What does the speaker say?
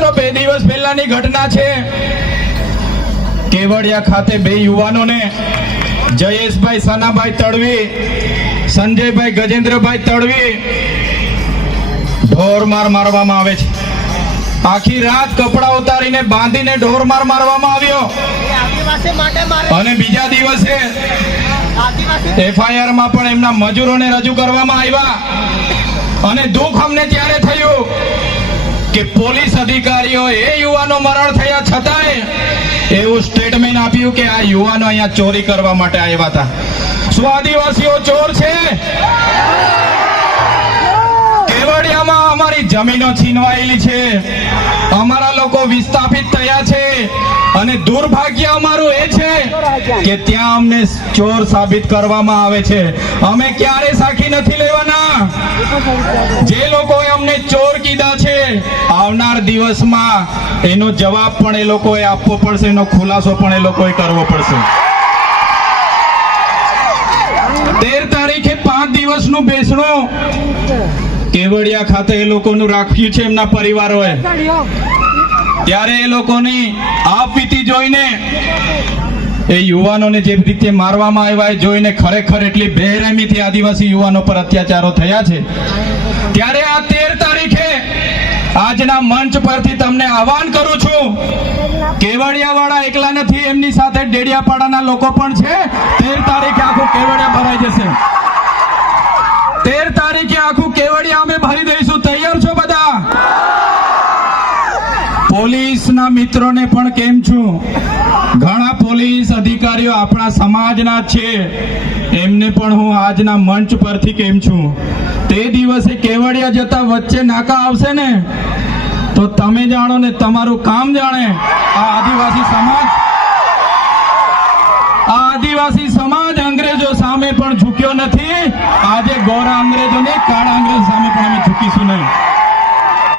મિત્રો, બે દિવસ પહેલાની ઘટના છે. કેવડિયા ખાતે બે યુવાનોને જયેશભાઈ સનાભાઈ તડવી, સંજયભાઈ ગજેન્દ્રભાઈ તડવી ઢોરમાર મારવામાં આવે છે. આખી રાત કપડા ઉતારીને બાંધીને ઢોરમાર મારવામાં આવ્યો. અને બીજા દિવસે એફઆઈઆરમાં પણ એમના મજૂરોને રજૂ કરવામાં આવ્યા. અને દુઃખ અમને ત્યારે થયું કે પોલીસ અધિકારીઓ, એ યુવાનો મરણ થયા છતાંય એવું સ્ટેટમેન્ટ આપ્યું કે આ યુવાનો અહીંયા ચોરી કરવા માટે આવ્યા હતા. શું આદિવાસીઓ ચોર છે? કેવડિયામાં અમારી જમીનો છીનવાયેલી છે. અમારા લોકો વિસ્થાપિત થયા છે. અને દુર્ભાગ્ય અમારું એ છે કે ત્યાં અમને ચોર સાબિત કરવામાં આવે છે. અમે ક્યારે આવનાર દિવસમાં એનો જવાબ પણ એ લોકોએ આપવો પડશે, એનો ખુલાસો પણ એ લોકોએ કરવો પડશે. તેર તારીખે પાંચ દિવસનું બેસણું કેવડિયા ખાતે એ લોકોનું રાખ્યું છે એમના પરિવારોએ. ત્યારે એ લોકોની આપવીતી જોઈને એ યુવાનોને જે રીતે મારવામાં આવ્યા જોઈને ખરેખર એટલી બેરહેમીથી આદિવાસી યુવાનો પર અત્યાચારો થયા છે. ત્યારે આ તેર તારીખે આજના મંચ પરથી તમને આહવાન કરું છું. કેવડિયા વાળા એકલા નથી, એમની સાથે ડેડિયાપાડાના લોકો પણ છે. તેર તારીખે આખું કેવડિયા ભરાઈ જશે. તેર તારીખે આખું કેવડિયા અમે ભરી દઈશું. તૈયાર છો બધા? પોલીસના મિત્રોને પણ કેમ છું? ઘણા પોલીસ અધિકારીઓ આપણા સમાજના છે. એમને પણ હું આજના મંચ પરથી કેમ છું? તે દિવસે કેવડિયા જતા વચ્ચે નાકા આવશે ને, તો તમે જાણો ને તમારું કામ જાણે. આ આદિવાસી સમાજ, આ આદિવાસી સમાજ અંગ્રેજો સામે પણ ઝૂક્યો નથી. આજે ગોરા અંગ્રેજો ને કાળા અંગ્રેજ સામે પણ અમે ઝૂકીશું નહીં.